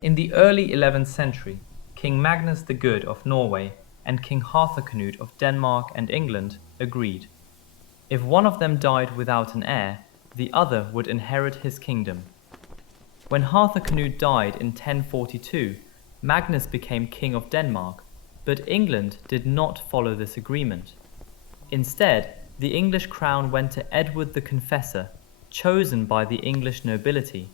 In the early 11th century, King Magnus the Good of Norway and King Harthacnut of Denmark and England agreed. If one of them died without an heir, the other would inherit his kingdom. When Harthacnut died in 1042, Magnus became King of Denmark, but England did not follow this agreement. Instead, the English crown went to Edward the Confessor, chosen by the English nobility.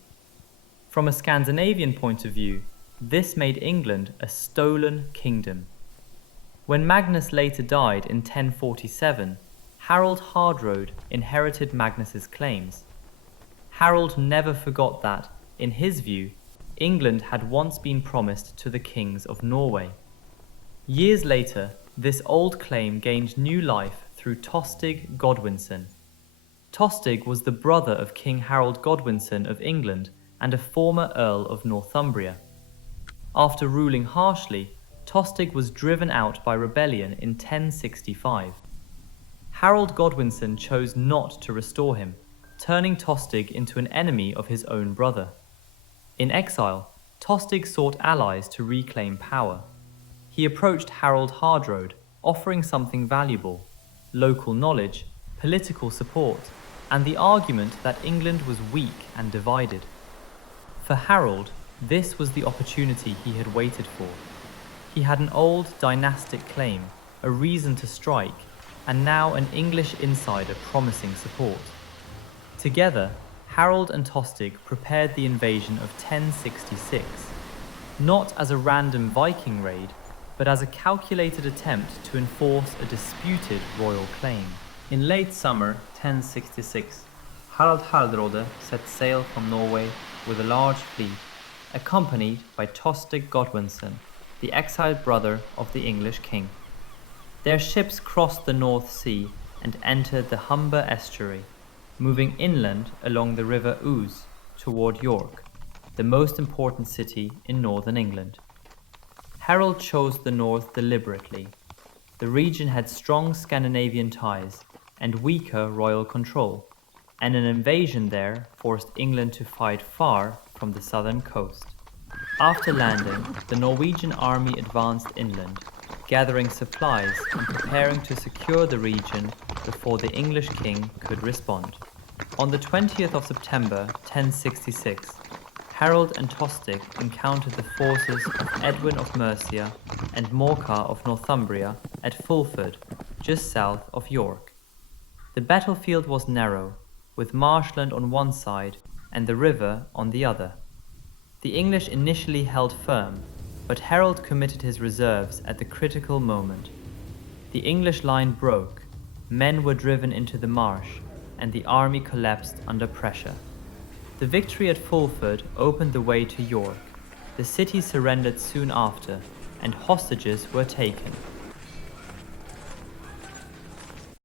From a Scandinavian point of view, this made England a stolen kingdom. When Magnus later died in 1047, Harald Hardråde inherited Magnus's claims. Harald never forgot that, in his view, England had once been promised to the kings of Norway. Years later, this old claim gained new life through Tostig Godwinson. Tostig was the brother of King Harald Godwinson of England and a former Earl of Northumbria. After ruling harshly, Tostig was driven out by rebellion in 1065. Harald Godwinson chose not to restore him, turning Tostig into an enemy of his own brother. In exile, Tostig sought allies to reclaim power. He approached Harald Hardråde, offering something valuable: local knowledge, political support, and the argument that England was weak and divided. For Harald, this was the opportunity he had waited for. He had an old dynastic claim, a reason to strike, and now an English insider promising support. Together, Harald and Tostig prepared the invasion of 1066, not as a random Viking raid, but as a calculated attempt to enforce a disputed royal claim. In late summer 1066, Harald Hardråde set sail from Norway with a large fleet, accompanied by Tostig Godwinson, the exiled brother of the English king. Their ships crossed the North Sea and entered the Humber estuary, moving inland along the river Ouse toward York, the most important city in northern England. Harald chose the north deliberately. The region had strong Scandinavian ties and weaker royal control, and an invasion there forced England to fight far from the southern coast. After landing, the Norwegian army advanced inland, gathering supplies and preparing to secure the region before the English king could respond. On the 20th of September 1066, Harald and Tostig encountered the forces of Edwin of Mercia and Morcar of Northumbria at Fulford, just south of York. The battlefield was narrow, with marshland on one side and the river on the other. The English initially held firm, but Harald committed his reserves at the critical moment. The English line broke, men were driven into the marsh, and the army collapsed under pressure. The victory at Fulford opened the way to York. The city surrendered soon after, and hostages were taken.